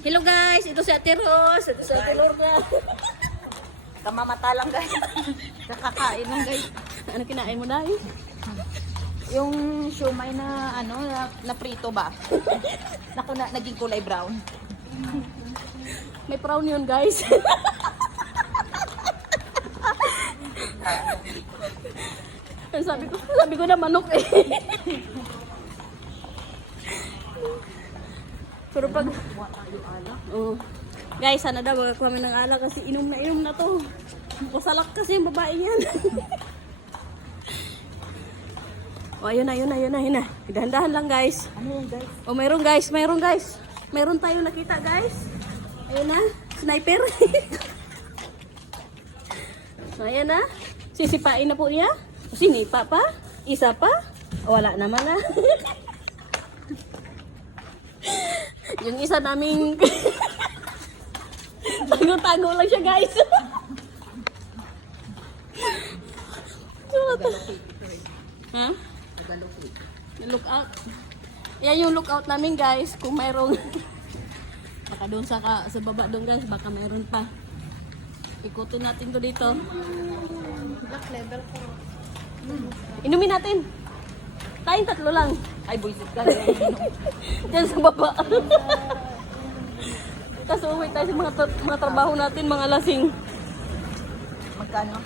Hello guys, ito si Ate Ros. Ito si Ate Lorna. Kamamata lang guys. Kakakain lang guys. Ano kinain mo dahil? Yung siomay na ano, na prito ba? Naku na, naging kulay brown. May brown yun guys. sabi ko na manok eh. Pero pag oh. Guys, sana daw wag kami ng alak kasi inom na to. Pusalak kasi yung babae yan. Oh, ayun na. Dahan-dahan lang guys. Ano yan guys? Oh, mayroon guys. Mayroon tayong nakita guys. Ayun na, sniper. So, ayan na. Sisipain na po niya. Sinipa pa? Isa pa? Wala naman na. Yung isa naming tago-tago lang siya guys. Ha? Look out. Yan yung lookout namin guys. Kung mayroong baka doon sa baba doon guys, baka mayroon pa. Ikutin natin to dito. Black level ko. Inumin natin. Tayong tatlo lang. Ay, buisit ka. Diyan sa baba. Tapos uwi tayo sa mga trabaho natin, mga lasing. Magkano?